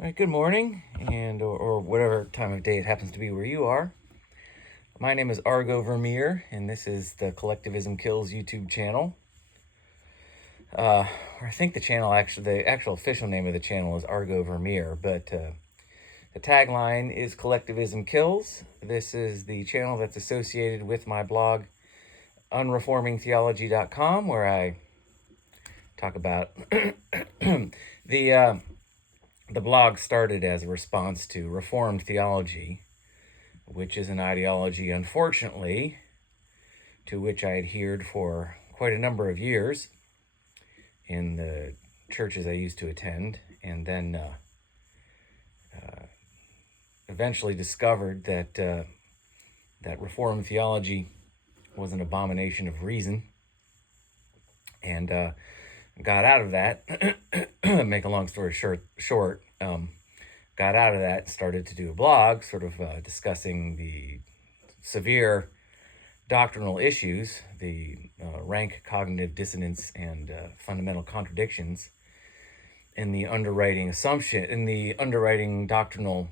All right, good morning, and or whatever time of day it happens to be where you are. My name is Argo Vermeer, and this is the Collectivism Kills YouTube channel. Or I think the actual official name of the channel is Argo Vermeer, but the tagline is Collectivism Kills. This is the channel that's associated with my blog, unreformingtheology.com, where I talk about the blog started as a response to Reformed theology, which is an ideology, unfortunately, to which I adhered for quite a number of years in the churches I used to attend, and then eventually discovered that that Reformed theology was an abomination of reason, and got out of that. Make a long story short, got out of that, started to do a blog, sort of discussing the severe doctrinal issues, the rank cognitive dissonance and fundamental contradictions in the underwriting doctrinal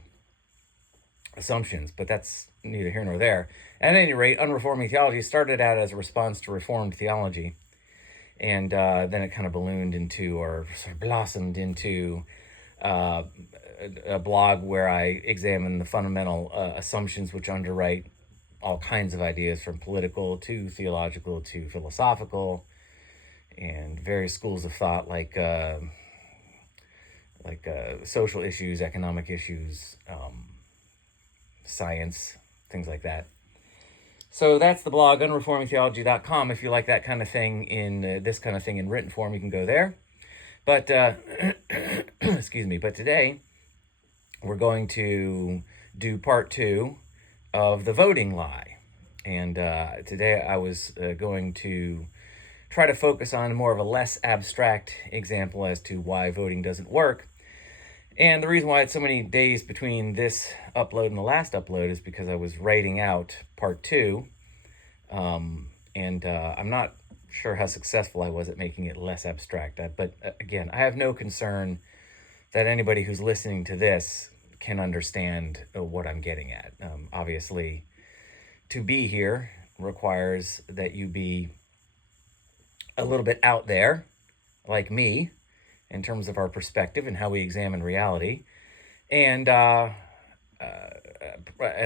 assumptions. But that's neither here nor there. At any rate, Unreforming Theology started out as a response to Reformed theology, and then it kind of ballooned into, or sort of blossomed into, a blog where I examine the fundamental assumptions which underwrite all kinds of ideas, from political to theological to philosophical, and various schools of thought like social issues, economic issues, science, things like that. So that's the blog, unreformingtheology.com. If you like that kind of thing this kind of thing in written form, you can go there. But excuse me. But today we're going to do part 2 of the voting lie, and today I was going to try to focus on more of a less abstract example as to why voting doesn't work. And the reason why it's so many days between this upload and the last upload is because I was writing out part 2, and I'm not sure how successful I was at making it less abstract. But again, I have no concern that anybody who's listening to this can understand what I'm getting at. Obviously, to be here requires that you be a little bit out there, like me, in terms of our perspective and how we examine reality, and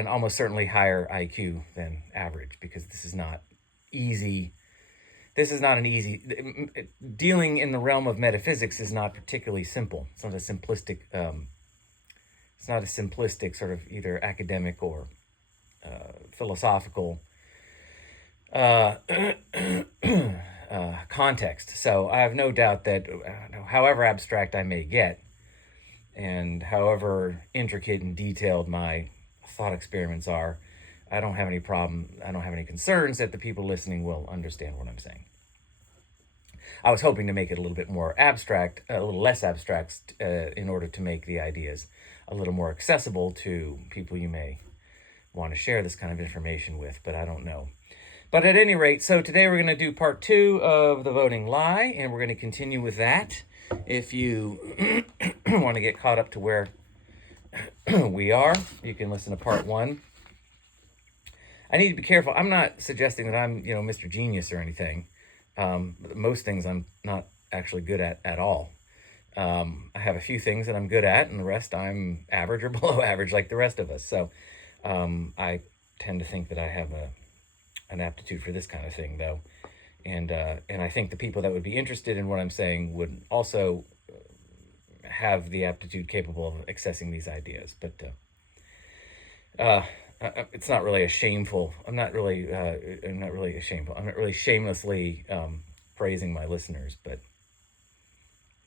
almost certainly higher IQ than average, because this is not easy. This is not an easy, dealing in the realm of metaphysics is not particularly simple. It's not a simplistic, sort of either academic or philosophical context. So I have no doubt that however abstract I may get, and however intricate and detailed my thought experiments are, I don't have any concerns that the people listening will understand what I'm saying. I was hoping to make it a little bit more abstract, a little less abstract, in order to make the ideas a little more accessible to people you may want to share this kind of information with, but I don't know. But at any rate, so today we're going to do part 2 of the voting lie, and we're going to continue with that. If you want to get caught up to where we are, you can listen to part 1. I need to be careful. I'm not suggesting that I'm, Mr. Genius or anything. Most things I'm not actually good at all. I have a few things that I'm good at, and the rest I'm average or below average, like the rest of us. So I tend to think that I have an aptitude for this kind of thing, though, and I think the people that would be interested in what I'm saying would also have the aptitude capable of accessing these ideas. But it's not really a shameful. I'm not really shamelessly praising my listeners, but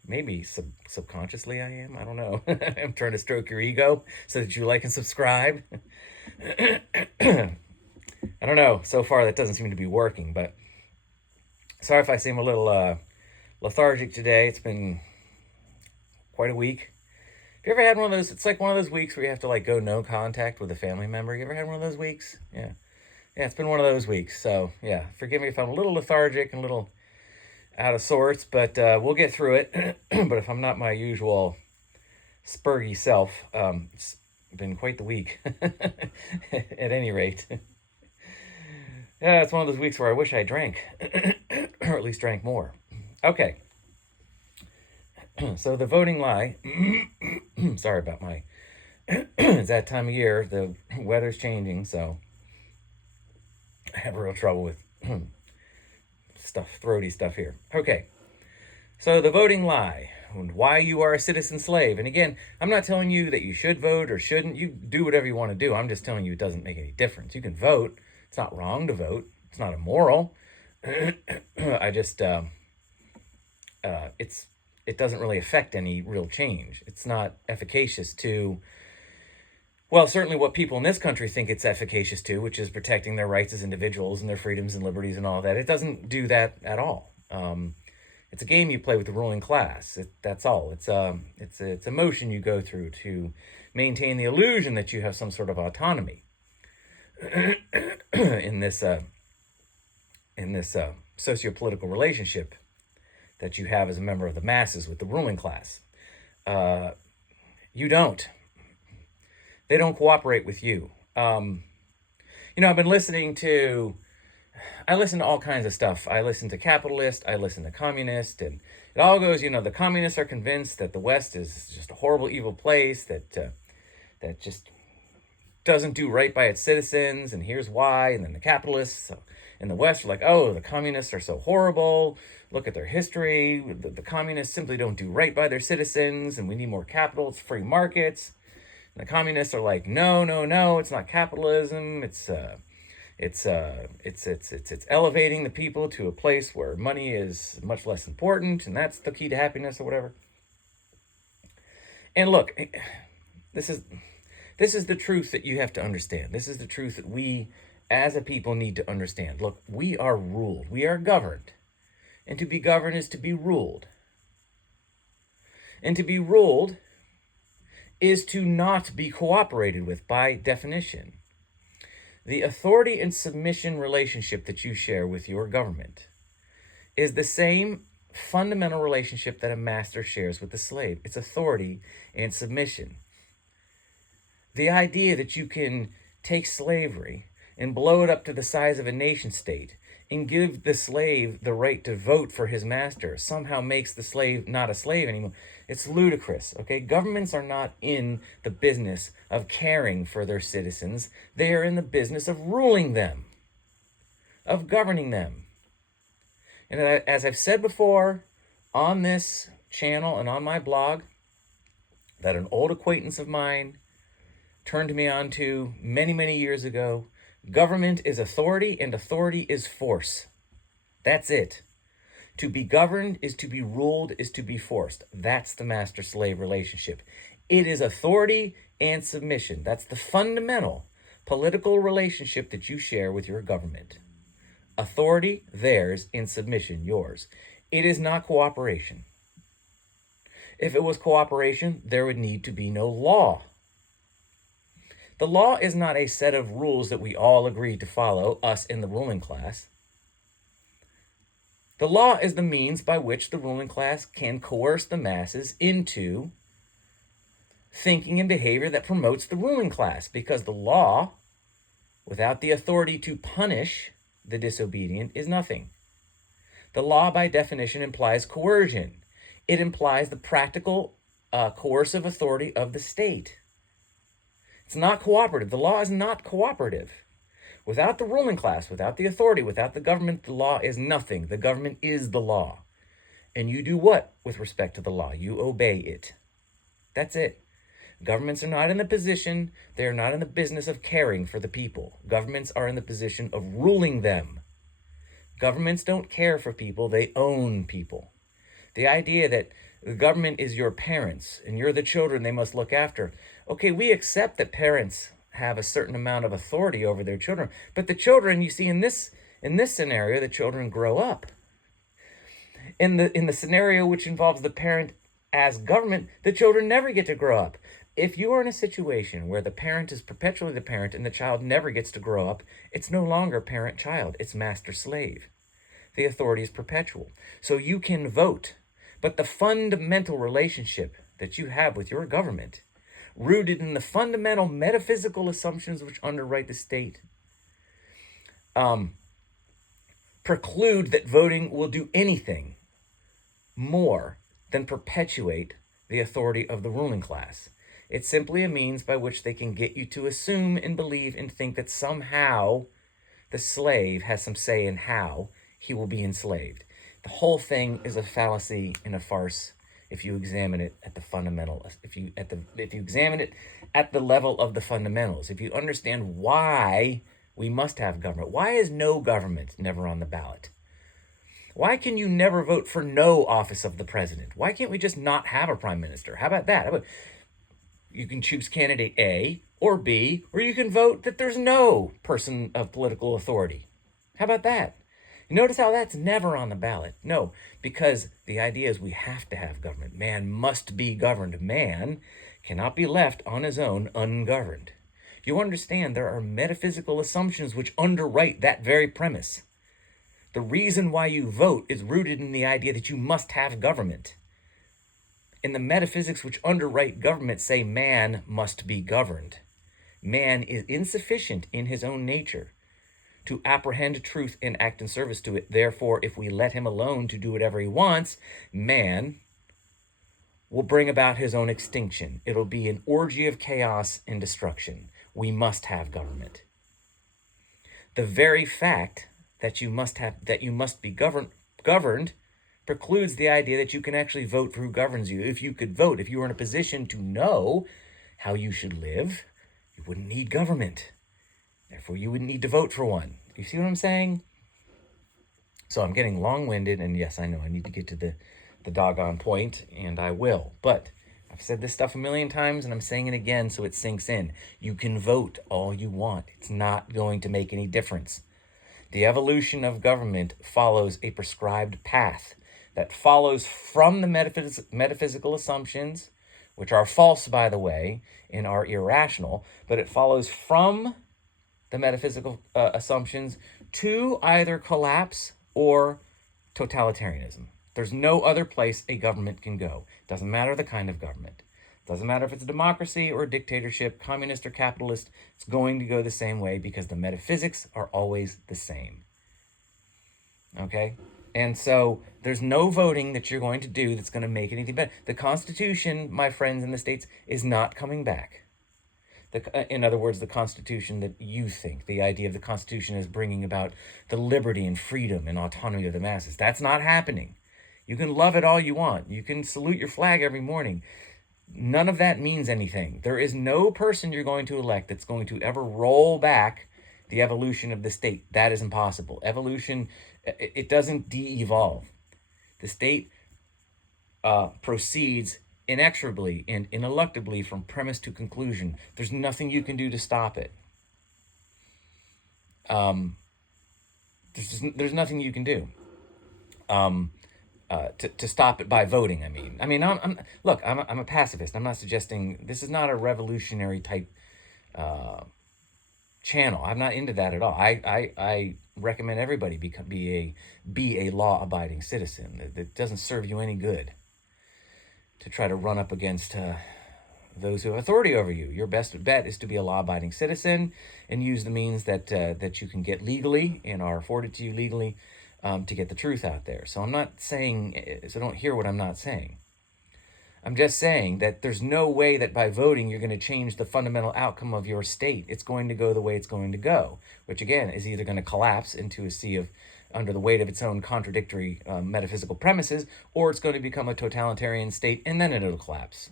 maybe subconsciously I am. I don't know. I'm trying to stroke your ego so that you like and subscribe. I don't know. So far, that doesn't seem to be working, but sorry if I seem a little lethargic today. It's been quite a week. Have you ever had one of those? It's like one of those weeks where you have to go no contact with a family member. You ever had one of those weeks? Yeah. Yeah, it's been one of those weeks. So, yeah, forgive me if I'm a little lethargic and a little out of sorts, but we'll get through it. But if I'm not my usual spurgy self. It's been quite the week, at any rate. Yeah, it's one of those weeks where I wish I drank, or at least drank more. Okay, so the voting lie. Sorry about my. It's that time of year. The weather's changing, so I have real trouble with throaty stuff here. Okay, so the voting lie, and why you are a citizen slave. And again, I'm not telling you that you should vote or shouldn't. You do whatever you want to do. I'm just telling you it doesn't make any difference. You can vote. It's not wrong to vote. It's not immoral. I just it doesn't really affect any real change. It's not efficacious to, well, certainly what people in this country think it's efficacious to, which is protecting their rights as individuals and their freedoms and liberties and all that. It doesn't do that at all. It's a game you play with the ruling class. That's all. It's a motion you go through to maintain the illusion that you have some sort of autonomy in this socio-political relationship that you have as a member of the masses with the ruling class. You don't. They don't cooperate with you. I've been I listen to all kinds of stuff. I listen to capitalist, I listen to communist, and it all goes, the communists are convinced that the West is just a horrible, evil place, that just doesn't do right by its citizens, and here's why. And then the capitalists in the West are like, oh, the communists are so horrible. Look at their history. The communists simply don't do right by their citizens, and we need more capital. It's free markets. And the communists are like, no, it's not capitalism. It's elevating the people to a place where money is much less important, and that's the key to happiness or whatever. And look, this is the truth that you have to understand. This is the truth that we as a people need to understand. Look, we are ruled. We are governed. And to be governed is to be ruled. And to be ruled is to not be cooperated with by definition. The authority and submission relationship that you share with your government is the same fundamental relationship that a master shares with the slave. It's authority and submission. The idea that you can take slavery and blow it up to the size of a nation state and give the slave the right to vote for his master somehow makes the slave not a slave anymore. It's ludicrous, okay? Governments are not in the business of caring for their citizens. They are in the business of ruling them, of governing them. And as I've said before on this channel and on my blog, that an old acquaintance of mine turned me on to many, many years ago, government is authority and authority is force. That's it. To be governed is to be ruled, is to be forced. That's the master-slave relationship. It is authority and submission. That's the fundamental political relationship that you share with your government. Authority, theirs, and submission, yours. It is not cooperation. If it was cooperation, there would need to be no law. The law is not a set of rules that we all agree to follow, us in the ruling class. The law is the means by which the ruling class can coerce the masses into thinking and behavior that promotes the ruling class, because the law, without the authority to punish the disobedient, is nothing. The law, by definition, implies coercion. It implies the practical, coercive authority of the state. It's not cooperative. The law is not cooperative. Without the ruling class, without the authority, without the government, the law is nothing. The government is the law. And you do what with respect to the law? You obey it. That's it. Governments are not in the position, they are not in the business of caring for the people. Governments are in the position of ruling them. Governments don't care for people, they own people. The idea that the government is your parents and you're the children they must look after. Okay, we accept that parents have a certain amount of authority over their children, but the children, you see, in this scenario, the children grow up. In the scenario which involves the parent as government, the children never get to grow up. If you are in a situation where the parent is perpetually the parent and the child never gets to grow up, it's no longer parent-child, it's master-slave. The authority is perpetual. So you can vote, but the fundamental relationship that you have with your government, rooted in the fundamental metaphysical assumptions which underwrite the state, preclude that voting will do anything more than perpetuate the authority of the ruling class. It's simply a means by which they can get you to assume and believe and think that somehow the slave has some say in how he will be enslaved. The whole thing is a fallacy and a farce if you examine it at the fundamental, if you examine it at the level of the fundamentals, if you understand why we must have government. Why is no government never on the ballot? Why can you never vote for no office of the president? Why can't we just not have a prime minister? How about that? How about you can choose candidate A or B, or you can vote that there's no person of political authority. How about that? You notice how that's never on the ballot? No, because the idea is we have to have government. Man must be governed. Man cannot be left on his own ungoverned. You understand there are metaphysical assumptions which underwrite that very premise. The reason why you vote is rooted in the idea that you must have government. And the metaphysics which underwrite government say man must be governed. Man is insufficient in his own nature to apprehend truth and act in service to it. Therefore, if we let him alone to do whatever he wants, man will bring about his own extinction. It'll be an orgy of chaos and destruction. We must have government. The very fact that you must be governed precludes the idea that you can actually vote for who governs you. If you could vote, if you were in a position to know how you should live, you wouldn't need government. Therefore, you wouldn't need to vote for one. You see what I'm saying? So I'm getting long-winded, and yes, I know I need to get to the doggone point, and I will. But I've said this stuff a million times, and I'm saying it again so it sinks in. You can vote all you want. It's not going to make any difference. The evolution of government follows a prescribed path that follows from the metaphysical assumptions, which are false, by the way, and are irrational, but it follows from the metaphysical assumptions to either collapse or totalitarianism. There's no other place a government can go. Doesn't matter the kind of government. Doesn't matter if it's a democracy or a dictatorship, communist or capitalist, it's going to go the same way because the metaphysics are always the same. Okay? And so there's no voting that you're going to do that's going to make anything better. The Constitution, my friends in the States, is not coming back. In other words, the Constitution that you think, the idea of the Constitution is bringing about the liberty and freedom and autonomy of the masses. That's not happening. You can love it all you want. You can salute your flag every morning. None of that means anything. There is no person you're going to elect that's going to ever roll back the evolution of the state. That is impossible. Evolution, it doesn't de-evolve. The state proceeds inexorably and ineluctably from premise to conclusion. There's nothing you can do to stop it. There's nothing you can do to stop it by voting. I'm a pacifist. I'm not suggesting this is not a revolutionary type channel. I'm not into that at all. I recommend everybody be a law-abiding citizen. That doesn't serve you any good to try to run up against those who have authority over you. Your best bet is to be a law-abiding citizen and use the means that you can get legally and are afforded to you legally to get the truth out there. So I'm not saying, so don't hear what I'm not saying. I'm just saying that there's no way that by voting you're going to change the fundamental outcome of your state. It's going to go the way it's going to go, which again is either going to collapse into a sea of under the weight of its own contradictory metaphysical premises, or it's going to become a totalitarian state, and then it'll collapse.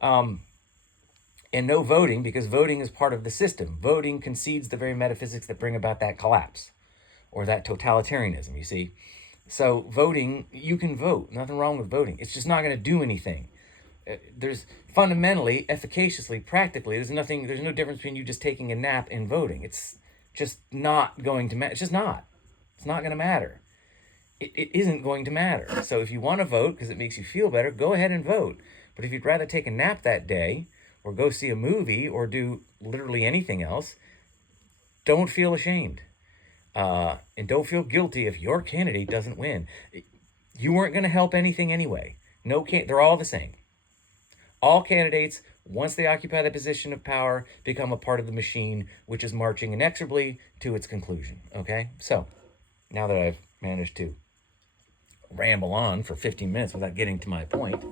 And no voting, because voting is part of the system. Voting concedes the very metaphysics that bring about that collapse, or that totalitarianism, you see. So voting, you can vote. Nothing wrong with voting. It's just not going to do anything. There's fundamentally, efficaciously, practically, there's no difference between you just taking a nap and voting. It's just not going to matter. It's just not. It's not going to matter. It isn't going to matter. So if you want to vote because it makes you feel better, go ahead and vote. But if you'd rather take a nap that day or go see a movie or do literally anything else, don't feel ashamed. And don't feel guilty if your candidate doesn't win. You weren't going to help anything anyway. They're all the same. All candidates, once they occupy the position of power, become a part of the machine, which is marching inexorably to its conclusion. Okay? So, now that I've managed to ramble on for 15 minutes without getting to my point,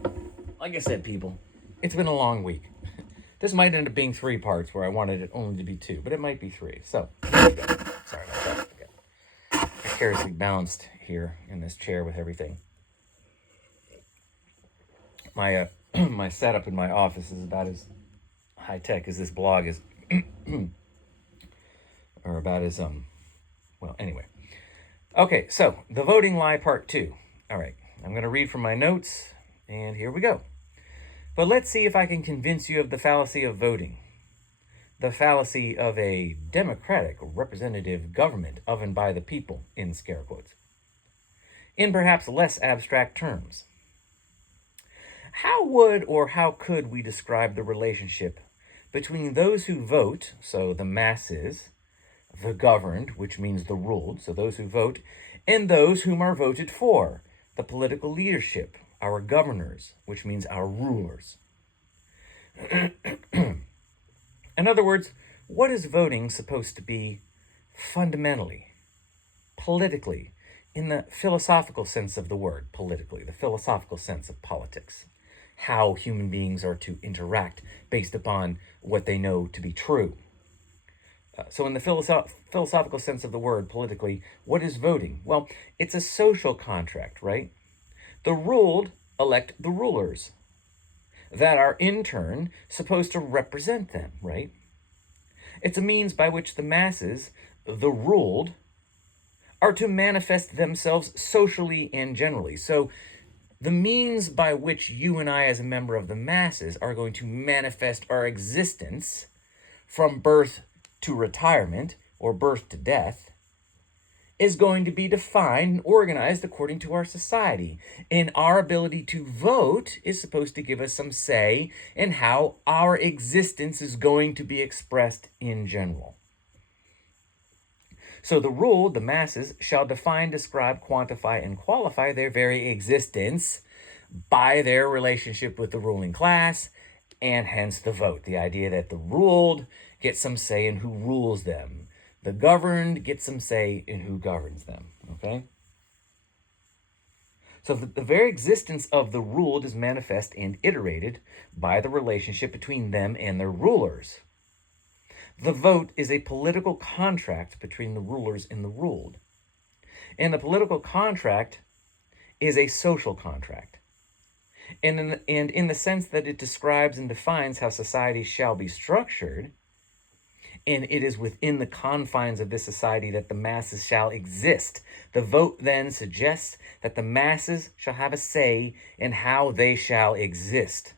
like I said, people, it's been a long week. This might end up being 3 parts where I wanted it only to be 2, but it might be 3. So, here we go. Sorry about that. I precariously balanced here in this chair with everything. My my setup in my office is about as high tech as this blog is, or about as well. Anyway, okay. So the voting lie part 2. All right, I'm going to read from my notes, and here we go. But let's see if I can convince you of the fallacy of voting. The fallacy of a democratic representative government of and by the people, in scare quotes. In perhaps less abstract terms. How would or how could we describe the relationship between those who vote, so the masses, the governed, which means the ruled, so those who vote, and those whom are voted for, the political leadership, our governors, which means our rulers? In other words, what is voting supposed to be fundamentally, politically, in the philosophical sense of the word, politically, the philosophical sense of politics? How human beings are to interact based upon what they know to be true. So in the philosophical sense of the word, politically, what is voting? Well, it's a social contract, right? The ruled elect the rulers that are in turn supposed to represent them, right? It's a means by which the masses, the ruled, are to manifest themselves socially and generally. So the means by which you and I as a member of the masses are going to manifest our existence from birth to retirement or birth to death is going to be defined and organized according to our society. And our ability to vote is supposed to give us some say in how our existence is going to be expressed in general. So the ruled, the masses, shall define, describe, quantify, and qualify their very existence by their relationship with the ruling class, and hence the vote. The idea that the ruled get some say in who rules them. The governed get some say in who governs them, okay? So the very existence of the ruled is manifest and iterated by the relationship between them and their rulers. The vote is a political contract between the rulers and the ruled. And the political contract is a social contract. And in the sense that it describes and defines how society shall be structured, and it is within the confines of this society that the masses shall exist. The vote then suggests that the masses shall have a say in how they shall exist.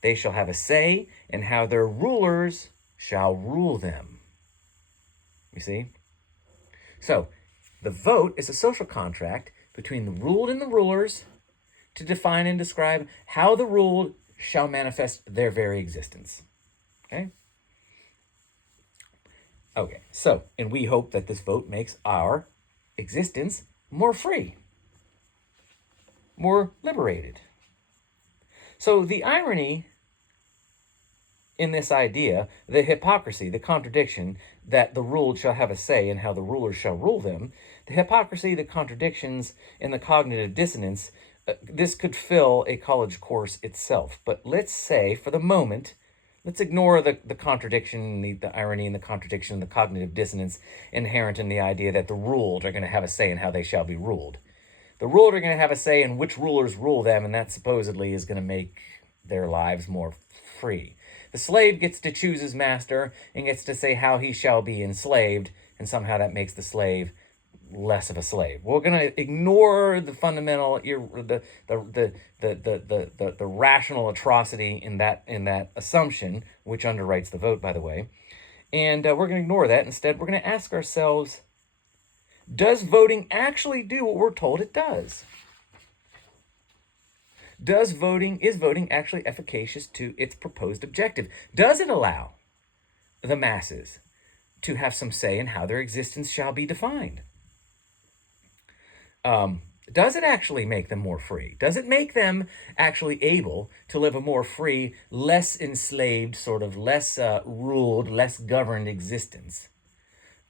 They shall have a say in how their rulers shall rule them. You see? So, the vote is a social contract between the ruled and the rulers to define and describe how the ruled shall manifest their very existence. Okay? Okay, so, and we hope that this vote makes our existence more free, more liberated. So the irony in this idea, the hypocrisy, the contradiction that the ruled shall have a say in how the rulers shall rule them, the hypocrisy, the contradictions, and the cognitive dissonance, this could fill a college course itself. But let's say, for the moment, let's ignore the contradiction, the irony, and the contradiction, and the cognitive dissonance inherent in the idea that the ruled are going to have a say in how they shall be ruled. The ruled are going to have a say in which rulers rule them, and that supposedly is going to make their lives more free. The slave gets to choose his master and gets to say how he shall be enslaved, and somehow that makes the slave less of a slave. We're going to ignore the fundamental, the rational atrocity in that assumption, which underwrites the vote, by the way, and we're going to ignore that. Instead, we're going to ask ourselves, does voting actually do what we're told it does? Is voting actually efficacious to its proposed objective? Does it allow the masses to have some say in how their existence shall be defined? Does it actually make them more free? Does it make them actually able to live a more free, less enslaved, sort of less ruled, less governed existence?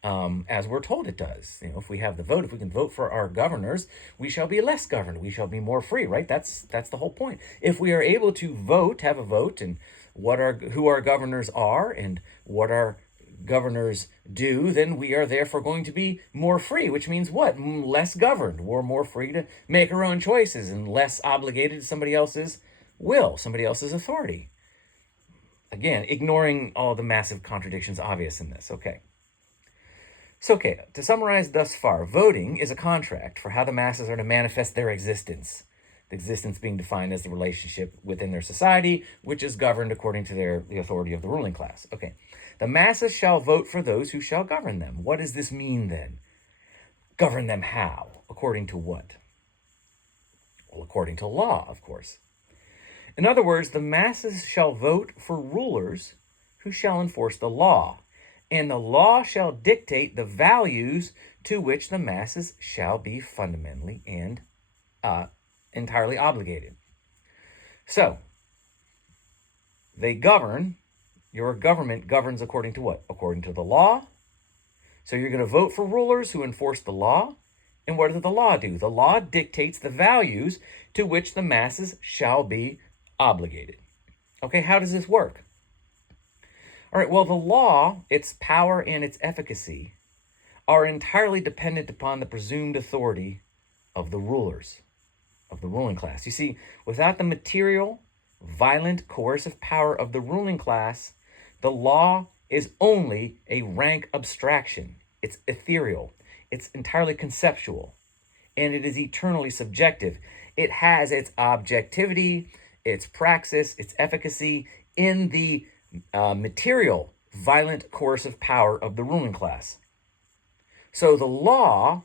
As we're told it does. You know, if we have the vote, if we can vote for our governors, we shall be less governed. We shall be more free, right? That's the whole point. If we are able to vote, have a vote, and who our governors are and what our governors do, then we are therefore going to be more free, which means what? Less governed. We're more free to make our own choices and less obligated to somebody else's will, somebody else's authority. Again, ignoring all the massive contradictions obvious in this. Okay. So, okay, to summarize thus far, voting is a contract for how the masses are to manifest their existence. The existence being defined as the relationship within their society, which is governed according to the authority of the ruling class. Okay. The masses shall vote for those who shall govern them. What does this mean then? Govern them how? According to what? Well, according to law, of course. In other words, the masses shall vote for rulers who shall enforce the law, and the law shall dictate the values to which the masses shall be fundamentally and entirely obligated. So, they govern. Your government governs according to what? According to the law. So you're going to vote for rulers who enforce the law. And what does the law do? The law dictates the values to which the masses shall be obligated. Okay, how does this work? All right, well, the law, its power and its efficacy are entirely dependent upon the presumed authority of the rulers, of the ruling class. You see, without the material, violent, coercive power of the ruling class, the law is only a rank abstraction. It's ethereal. It's entirely conceptual. And it is eternally subjective. It has its objectivity, its praxis, its efficacy in the material, violent, coercive power of the ruling class. So the law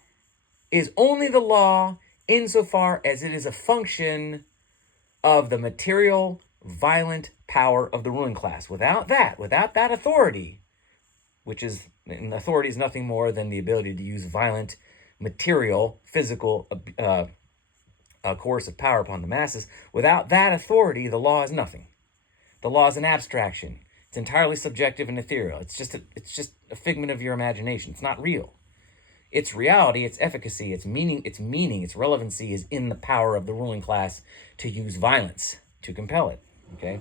is only the law insofar as it is a function of the material, violent power of the ruling class. Without that authority, which is, and authority is nothing more than the ability to use violent, material, physical, coercive power upon the masses. Without that authority, the law is nothing. The law is an abstraction. It's entirely subjective and ethereal. It's just a figment of your imagination. It's not real. Its reality, its efficacy, its meaning, its relevancy is in the power of the ruling class to use violence to compel it. Okay?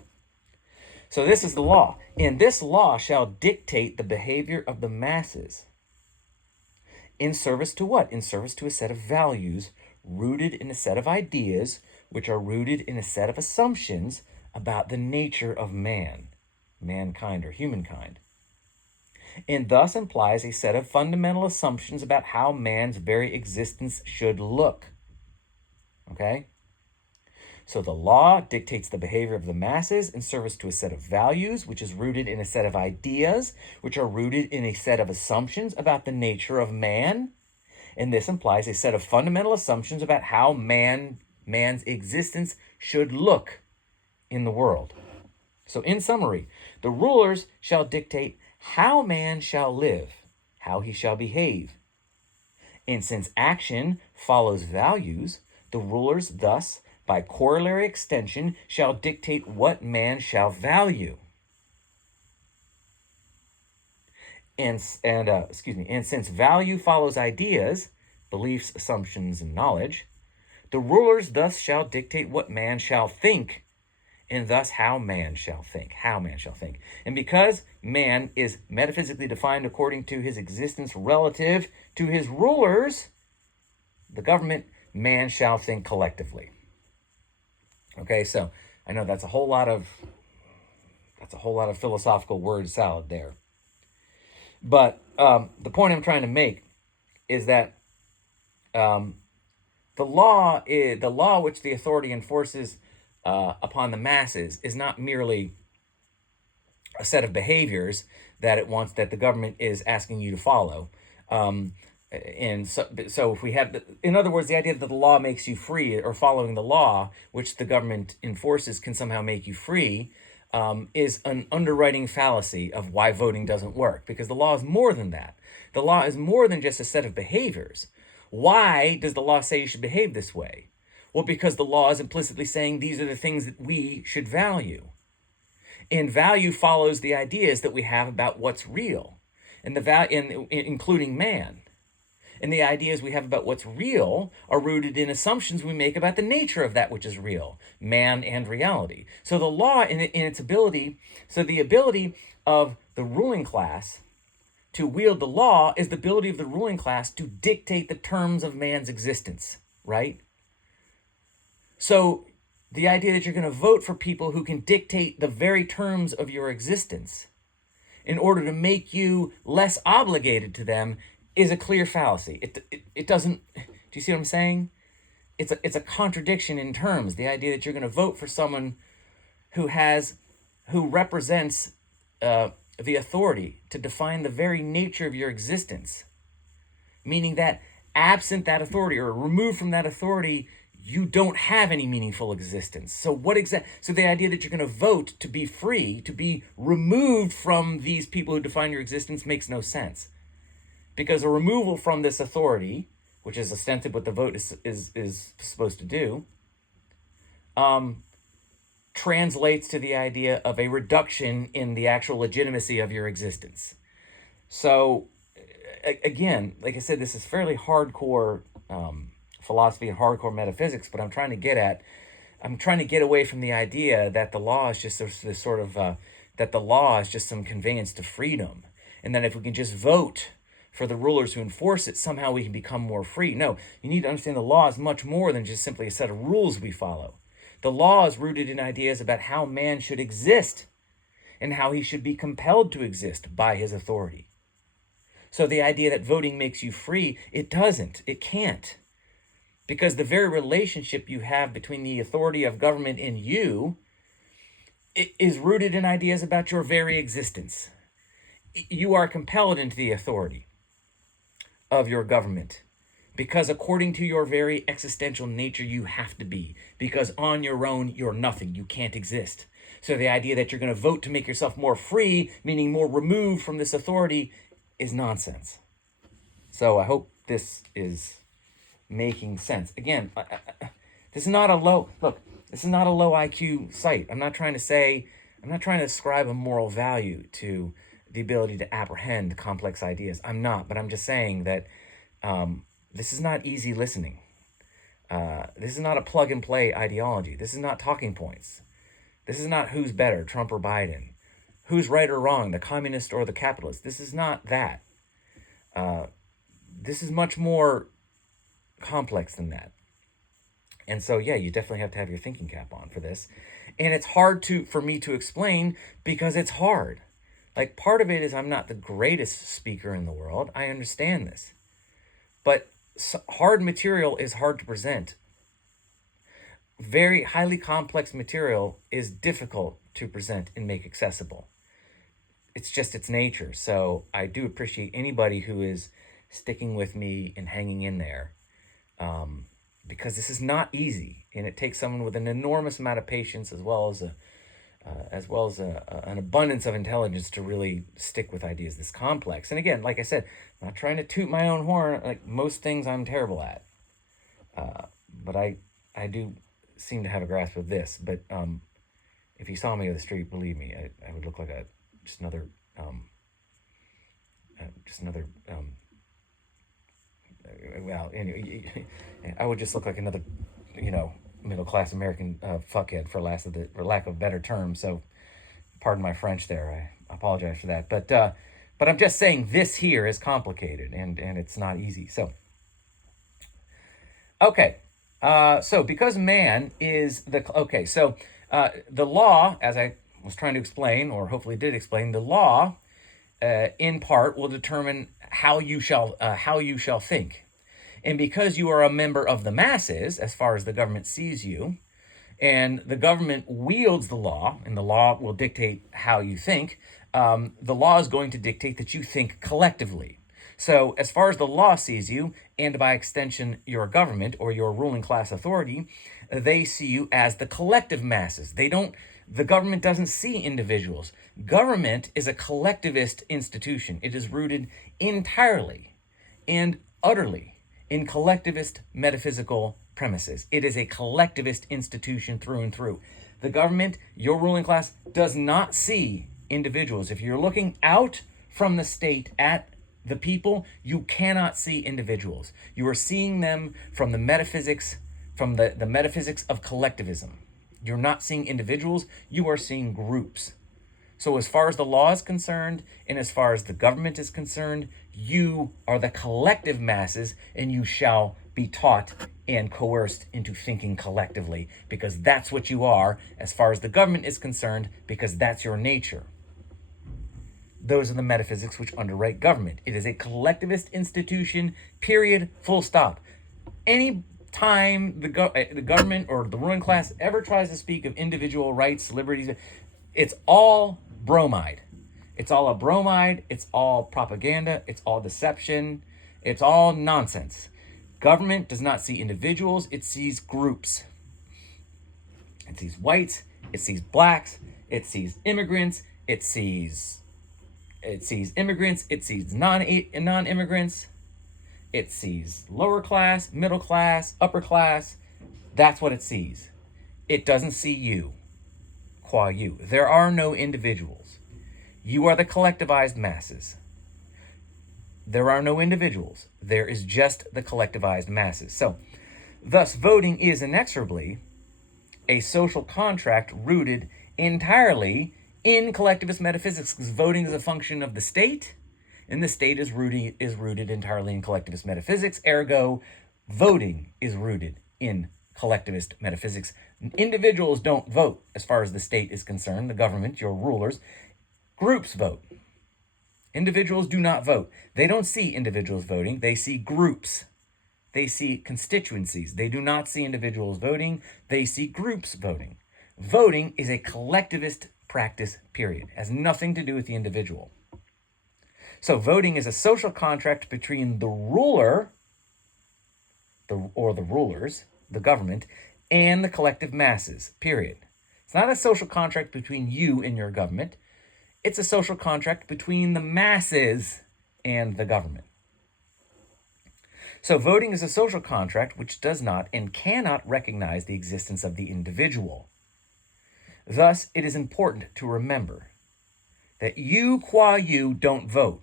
So this is the law. And this law shall dictate the behavior of the masses. In service to what? In service to a set of values rooted in a set of ideas, which are rooted in a set of assumptions about the nature of man, mankind, or humankind. And thus implies a set of fundamental assumptions about how man's very existence should look. Okay? So the law dictates the behavior of the masses in service to a set of values, which is rooted in a set of ideas, which are rooted in a set of assumptions about the nature of man. And this implies a set of fundamental assumptions about how man's existence should look in the world. So in summary, the rulers shall dictate how man shall live, how he shall behave. And since action follows values, the rulers thus, by corollary extension, shall dictate what man shall value. And since value follows ideas, beliefs, assumptions, and knowledge, the rulers thus shall dictate what man shall think, and thus how man shall think. And because man is metaphysically defined according to his existence relative to his rulers, the government, man shall think collectively. Okay, so I know that's a whole lot of philosophical word salad there. But the point I'm trying to make is that the law which the authority enforces upon the masses is not merely a set of behaviors that it wants, that the government is asking you to follow. And so if we have, in other words, the idea that the law makes you free, or following the law, which the government enforces, can somehow make you free, is an underwriting fallacy of why voting doesn't work. Because the law is more than that. The law is more than just a set of behaviors. Why does the law say you should behave this way? Well, because the law is implicitly saying these are the things that we should value. And value follows the ideas that we have about what's real, and including man. And the ideas we have about what's real are rooted in assumptions we make about the nature of that which is real, man and reality. So the law, in its ability, the ability of the ruling class to wield the law is the ability of the ruling class to dictate the terms of man's existence, right? So the idea that you're going to vote for people who can dictate the very terms of your existence in order to make you less obligated to them is a clear fallacy. It doesn't, do you see what I'm saying? It's a contradiction in terms. The idea that you're going to vote for someone who represents the authority to define the very nature of your existence, meaning that absent that authority or removed from that authority, you don't have any meaningful existence. So so the idea that you're going to vote to be free, to be removed from these people who define your existence makes no sense. Because a removal from this authority, which is ostensibly what the vote is supposed to do, translates to the idea of a reduction in the actual legitimacy of your existence. So, again, like I said, this is fairly hardcore philosophy and hardcore metaphysics, but I'm trying to get away from the idea that the law is just this sort of, that the law is just some conveyance to freedom. And that if we can just vote for the rulers who enforce it, somehow we can become more free. No, you need to understand the law is much more than just simply a set of rules we follow. The law is rooted in ideas about how man should exist and how he should be compelled to exist by his authority. So the idea that voting makes you free, it doesn't. It can't. Because the very relationship you have between the authority of government and you is rooted in ideas about your very existence. You are compelled into the authority of your government because according to your very existential nature, you have to be. Because on your own, you're nothing. You can't exist. So the idea that you're going to vote to make yourself more free, meaning more removed from this authority, is nonsense. So I hope this is making sense. Again, this is not a low IQ site. I'm not trying to ascribe a moral value to the ability to apprehend complex ideas. I'm not, but I'm just saying that this is not easy listening. This is not a plug and play ideology. This is not talking points. This is not who's better, Trump or Biden. Who's right or wrong, the communist or the capitalist. This is not that. This is much more complex than that. And so, yeah, you definitely have to have your thinking cap on for this. And it's hard for me to explain because it's hard. Like, part of it is I'm not the greatest speaker in the world. I understand this. But hard material is hard to present. Very highly complex material is difficult to present and make accessible. It's just its nature. So I do appreciate anybody who is sticking with me and hanging in there. Because this is not easy. And it takes someone with an enormous amount of patience as well as an abundance of intelligence to really stick with ideas this complex. And again, like I said, I'm not trying to toot my own horn. Like most things I'm terrible at. But I do seem to have a grasp of this. But if you saw me on the street, believe me, I would look like just another well, anyway, I would just look like another, middle-class American fuckhead for lack of a better term. So, pardon my French there. I apologize for that. But I'm just saying this here is complicated and it's not easy. So, okay. So because man is the law, as I was trying to explain, or hopefully did explain, the law, in part, will determine how you shall think. And because you are a member of the masses, as far as the government sees you, and the government wields the law, and the law will dictate how you think, the law is going to dictate that you think collectively. So as far as the law sees you, and by extension your government or your ruling class authority, they see you as the collective masses. The government doesn't see individuals. Government is a collectivist institution. It is rooted entirely and utterly in collectivist metaphysical premises. It is a collectivist institution through and through. The government, your ruling class, does not see individuals. If you're looking out from the state at the people, you cannot see individuals. You are seeing them from the metaphysics, from the metaphysics of collectivism. You're not seeing individuals, you are seeing groups. So as far as the law is concerned, and as far as the government is concerned, you are the collective masses, and you shall be taught and coerced into thinking collectively, because that's what you are as far as the government is concerned, because that's your nature. Those are the metaphysics which underwrite government. It is a collectivist institution, period, full stop. Any time the government or the ruling class ever tries to speak of individual rights, liberties, it's all bromide. It's all a bromide. It's all propaganda. It's all deception. It's all nonsense. Government does not see individuals. It sees groups. It sees whites. It sees blacks. It sees immigrants. It sees immigrants. It sees non-immigrants. It sees lower class, middle class, upper class. That's what it sees. It doesn't see you, qua you. There are no individuals. You are the collectivized masses. There are no individuals. There is just the collectivized masses. So, thus, voting is inexorably a social contract rooted entirely in collectivist metaphysics, because voting is a function of the state, and the state is rooted entirely in collectivist metaphysics. Ergo, voting is rooted in collectivist metaphysics. Individuals don't vote as far as the state is concerned, the government, your rulers. Groups vote. Individuals do not vote. They don't see individuals voting. They see groups. They see constituencies. They do not see individuals voting. They see groups voting. Voting is a collectivist practice, period. It has nothing to do with the individual. So voting is a social contract between the ruler, or the rulers, the government, and the collective masses, period. It's not a social contract between you and your government. It's a social contract between the masses and the government. So voting is a social contract which does not and cannot recognize the existence of the individual. Thus, it is important to remember that you, qua you, don't vote.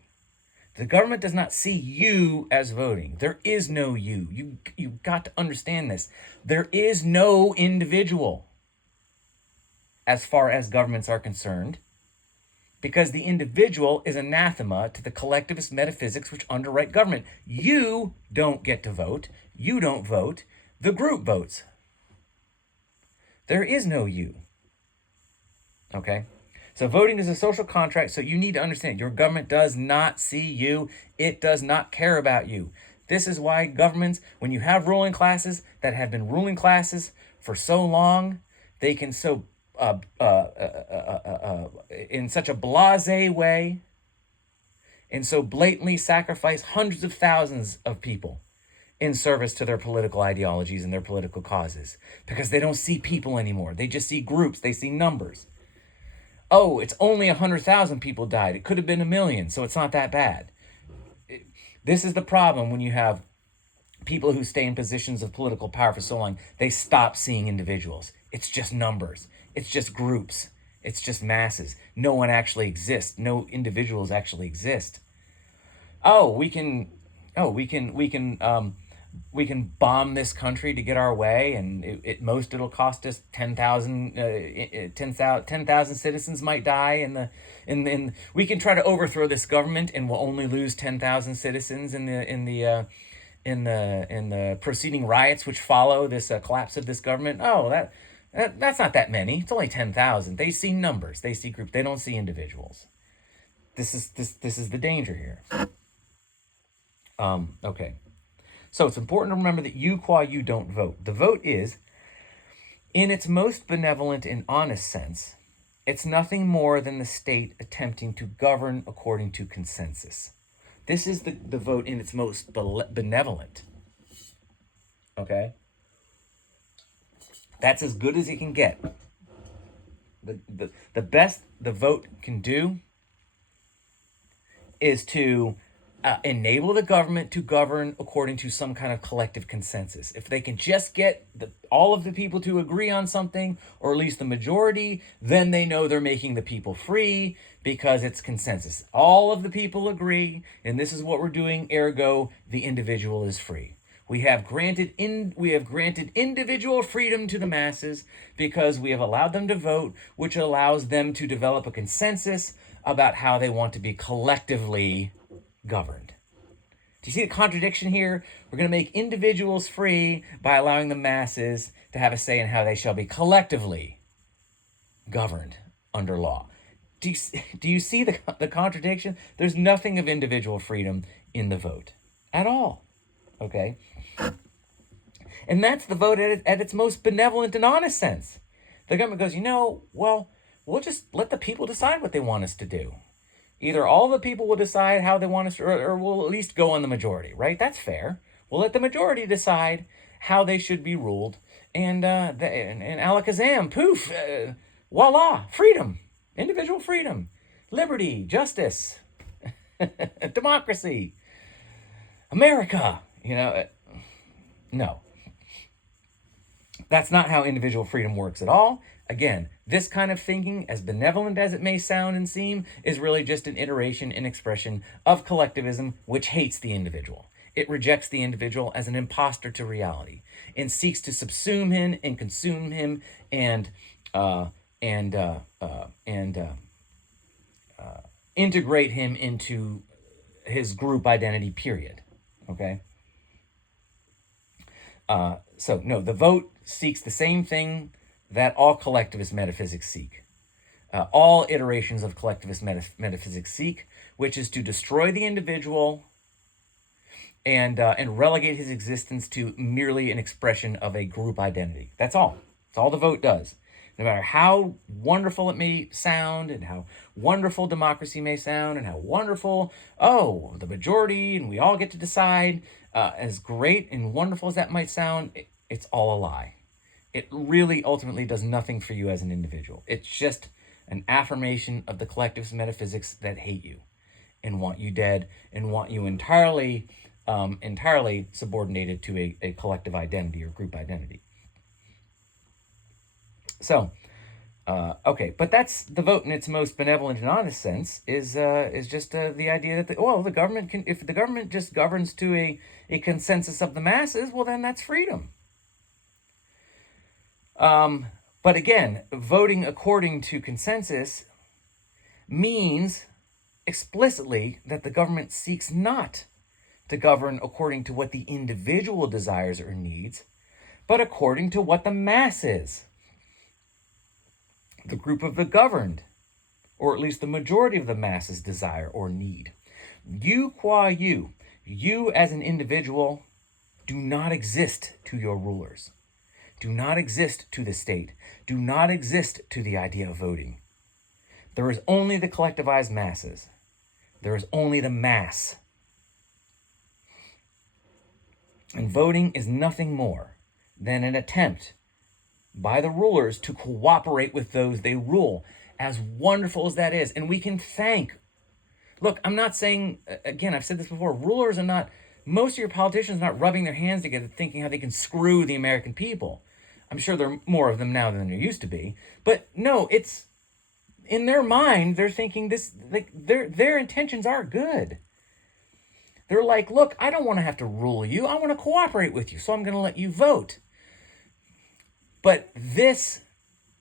The government does not see you as voting. There is no you. You've got to understand this. There is no individual as far as governments are concerned, because the individual is anathema to the collectivist metaphysics which underwrite government. You don't get to vote. You don't vote. The group votes. There is no you. Okay? So voting is a social contract, so you need to understand your government does not see you. It does not care about you. This is why governments, when you have ruling classes that have been ruling classes for so long, they can so in such a blasé way and so blatantly sacrifice hundreds of thousands of people in service to their political ideologies and their political causes, because they don't see people anymore. They just see groups. They see numbers. Oh, it's only 100,000 people died. It could have been 1 million, so it's not that bad. This is the problem when you have people who stay in positions of political power for so long. They stop seeing individuals. It's just numbers. It's just groups. It's just masses. No one actually exists. No individuals actually exist. We can bomb this country to get our way, and it'll cost us 10,000 citizens might die, and we can try to overthrow this government, and we'll only lose 10,000 citizens in the preceding riots which follow this collapse of this government. That's not that many. It's only 10,000. They see numbers. They see groups. They don't see individuals. This is the danger here. Okay. So it's important to remember that you, qua you, don't vote. The vote is, in its most benevolent and honest sense, it's nothing more than the state attempting to govern according to consensus. This is the vote in its most benevolent. Okay? That's as good as it can get. The best the vote can do is to enable the government to govern according to some kind of collective consensus. If they can just get all of the people to agree on something, or at least the majority, then they know they're making the people free because it's consensus. All of the people agree, and this is what we're doing, ergo, the individual is free. We have granted individual freedom to the masses because we have allowed them to vote, which allows them to develop a consensus about how they want to be collectively governed. Do you see the contradiction here? We're going to make individuals free by allowing the masses to have a say in how they shall be collectively governed under law. Do you see the contradiction? There's nothing of individual freedom in the vote at all. Okay? And that's the vote at its most benevolent and honest sense. The government goes, well, we'll just let the people decide what they want us to do. Either all the people will decide how they want us to, or we'll at least go on the majority, right? That's fair. We'll let the majority decide how they should be ruled. And alakazam, poof, voila, freedom, individual freedom, liberty, justice, democracy, America. No. That's not how individual freedom works at all. Again, this kind of thinking, as benevolent as it may sound and seem, is really just an iteration and expression of collectivism, which hates the individual. It rejects the individual as an imposter to reality and seeks to subsume him and consume him and integrate him into his group identity, period. Okay? So, no, the vote seeks the same thing that all collectivist metaphysics seek. All iterations of collectivist metaphysics seek, which is to destroy the individual and relegate his existence to merely an expression of a group identity. That's all. That's all the vote does. No matter how wonderful it may sound and how wonderful democracy may sound and how wonderful, the majority and we all get to decide, as great and wonderful as that might sound, it's all a lie. It really ultimately does nothing for you as an individual. It's just an affirmation of the collectivist metaphysics that hate you and want you dead and want you entirely subordinated to a collective identity or group identity. So, but that's the vote in its most benevolent and honest sense is just the idea that the government can, if the government just governs to a consensus of the masses, well then that's freedom. But again, voting according to consensus means explicitly that the government seeks not to govern according to what the individual desires or needs, but according to what the masses, the group of the governed, or at least the majority of the masses desire or need. You qua you as an individual do not exist to your rulers, do not exist to the state, do not exist to the idea of voting. There is only the collectivized masses. There is only the mass. And voting is nothing more than an attempt by the rulers to cooperate with those they rule, as wonderful as that is. And we can thank, look, I'm not saying, again, I've said this before, rulers are not, most of your politicians are not rubbing their hands together thinking how they can screw the American people. I'm sure there are more of them now than there used to be. But no, it's, in their mind, they're thinking this, like, their intentions are good. They're like, look, I don't want to have to rule you. I want to cooperate with you, so I'm going to let you vote. But this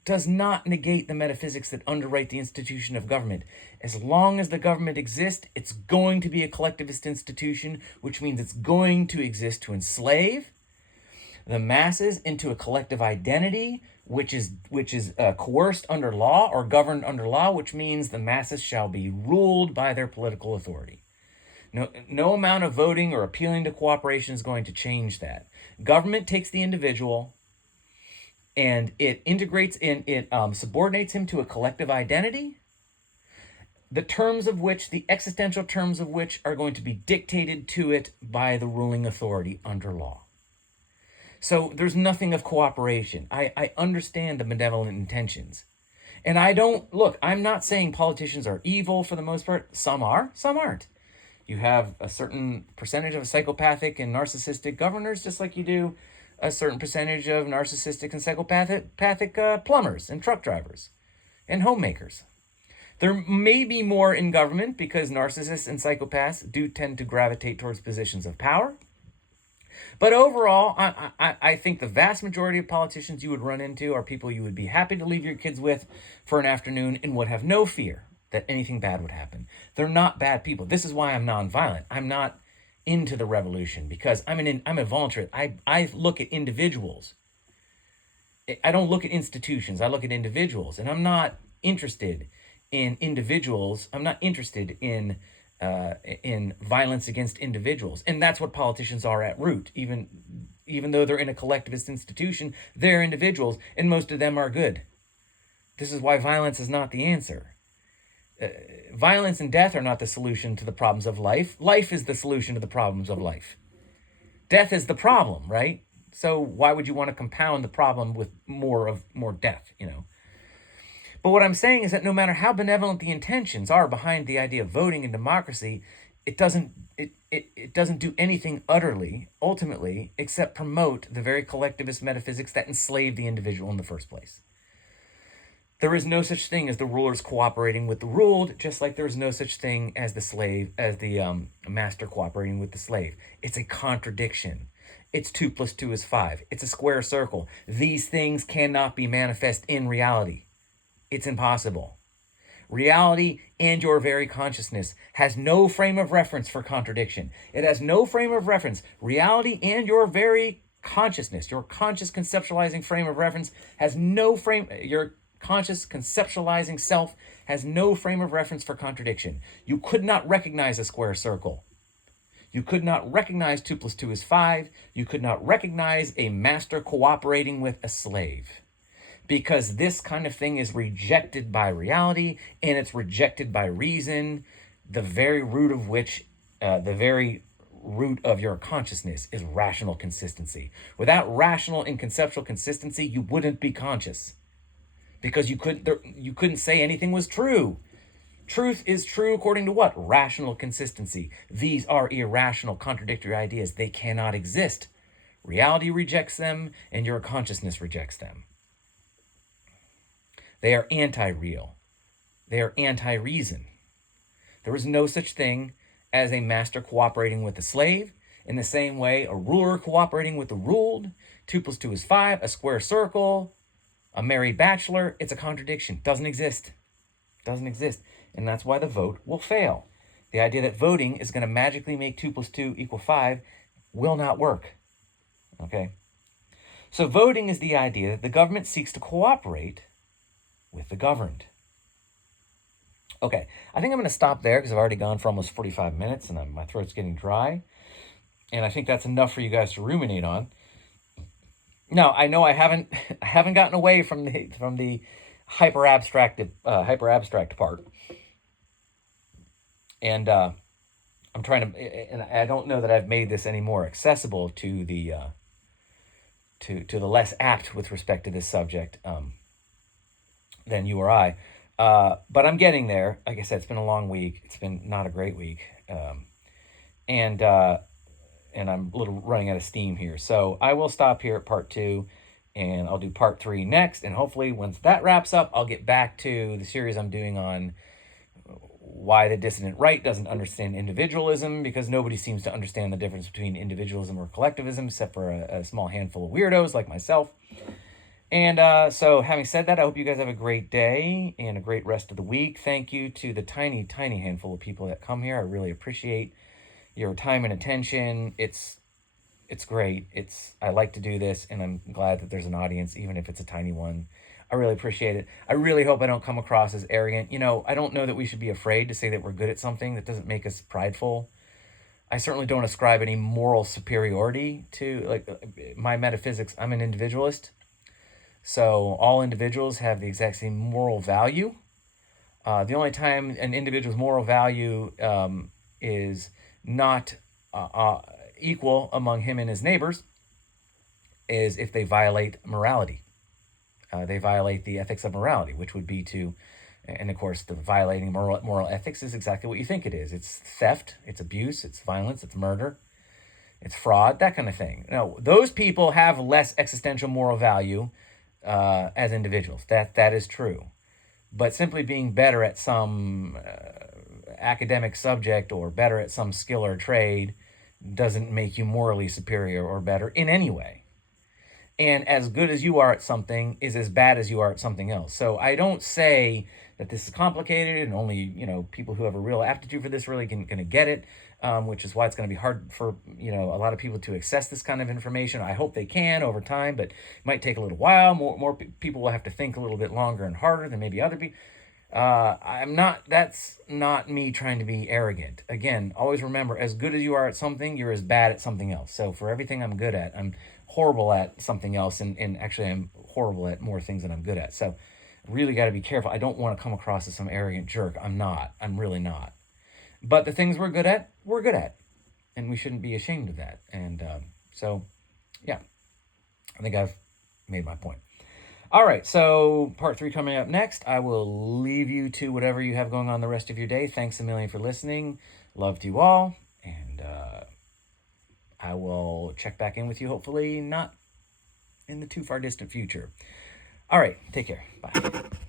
does not negate the metaphysics that underwrite the institution of government. As long as the government exists, it's going to be a collectivist institution, which means it's going to exist to enslave the masses into a collective identity, which is coerced under law or governed under law, which means the masses shall be ruled by their political authority. No amount of voting or appealing to cooperation is going to change that. Government takes the individual and it integrates subordinates him to a collective identity, the existential terms of which are going to be dictated to it by the ruling authority under law. So there's nothing of cooperation. I understand the benevolent intentions. And I'm not saying politicians are evil for the most part. Some are, some aren't. You have a certain percentage of psychopathic and narcissistic governors, just like you do a certain percentage of narcissistic and psychopathic plumbers and truck drivers and homemakers. There may be more in government because narcissists and psychopaths do tend to gravitate towards positions of power. But overall, I think the vast majority of politicians you would run into are people you would be happy to leave your kids with for an afternoon and would have no fear that anything bad would happen. They're not bad people. This is why I'm nonviolent. I'm not into the revolution because I'm a voluntarist. I look at individuals. I don't look at institutions. I look at individuals, and I'm not interested in individuals. I'm not interested in violence against individuals, and that's what politicians are at root. Even though they're in a collectivist institution, they're individuals, and most of them are good. This is why violence is not the answer. Violence and death are not the solution to the problems of life. Life is the solution to the problems of life. Death is the problem, right? So why would you want to compound the problem with more death, But what I'm saying is that no matter how benevolent the intentions are behind the idea of voting in democracy, it doesn't do anything ultimately, except promote the very collectivist metaphysics that enslaved the individual in the first place. There is no such thing as the rulers cooperating with the ruled, just like there is no such thing as the master cooperating with the slave. It's a contradiction. It's 2 + 2 is 5. It's a square circle. These things cannot be manifest in reality. It's impossible. Reality and your very consciousness has no frame of reference for contradiction. It has no frame of reference. Reality and your very consciousness, your conscious conceptualizing frame of reference has no frame, your conscious conceptualizing self has no frame of reference for contradiction. You could not recognize a square circle. You could not recognize 2 + 2 is 5. You could not recognize a master cooperating with a slave. Because this kind of thing is rejected by reality and it's rejected by reason, the very root of your consciousness is rational consistency. Without rational and conceptual consistency, you wouldn't be conscious. Because you couldn't say anything was true. Truth is true according to what? Rational consistency. These are irrational, contradictory ideas. They cannot exist. Reality rejects them, and your consciousness rejects them. They are anti-real. They are anti-reason. There is no such thing as a master cooperating with a slave. In the same way, a ruler cooperating with the ruled. 2 + 2 is 5. A square circle. A married bachelor. It's a contradiction. Doesn't exist. Doesn't exist. And that's why the vote will fail. The idea that voting is going to magically make 2 + 2 = 5 will not work. Okay? So voting is the idea that the government seeks to cooperate with the governed. Okay, I think I'm going to stop there because I've already gone for almost 45 minutes and my throat's getting dry. And I think that's enough for you guys to ruminate on. Now, I know I haven't gotten away from the hyper abstract part. And I'm trying to, and I don't know that I've made this any more accessible to the less apt with respect to this subject than you or I. But I'm getting there. Like I said, it's been a long week. It's been not a great week. And I'm a little running out of steam here. So I will stop here at part 2, and I'll do part 3 next. And hopefully once that wraps up, I'll get back to the series I'm doing on why the dissident right doesn't understand individualism, because nobody seems to understand the difference between individualism or collectivism, except for a small handful of weirdos like myself. And so having said that, I hope you guys have a great day and a great rest of the week. Thank you to the tiny, tiny handful of people that come here. I really appreciate your time and attention. It's great. I like to do this, and I'm glad that there's an audience, even if it's a tiny one. I really appreciate it. I really hope I don't come across as arrogant. I don't know that we should be afraid to say that we're good at something. That doesn't make us prideful. I certainly don't ascribe any moral superiority to my metaphysics. I'm an individualist. So all individuals have the exact same moral value. The only time an individual's moral value is not equal among him and his neighbors is if they violate morality. They violate the ethics of morality, which would be to And of course, the violating moral ethics is exactly what you think it is. It's theft, it's abuse, it's violence, it's murder, it's fraud, that kind of thing. No, those people have less existential moral value as individuals. That is true. But simply being better at some academic subject or better at some skill or trade doesn't make you morally superior or better in any way. And as good as you are at something is as bad as you are at something else. So I don't say that this is complicated and only, people who have a real aptitude for this really can get it, which is why it's going to be hard for, a lot of people to access this kind of information. I hope they can over time, but it might take a little while. More people will have to think a little bit longer and harder than maybe other people. That's not me trying to be arrogant. Again, always remember, as good as you are at something, you're as bad at something else. So for everything I'm good at, I'm horrible at something else, and actually I'm horrible at more things than I'm good at. So really got to be careful. I don't want to come across as some arrogant jerk. I'm not. I'm really not. But the things we're good at, and we shouldn't be ashamed of that. And yeah, I think I've made my point. All right, so part 3 coming up next. I will leave you to whatever you have going on the rest of your day. Thanks a million for listening. Love to you all, and I will check back in with you, hopefully not in the too far distant future. All right, take care. Bye.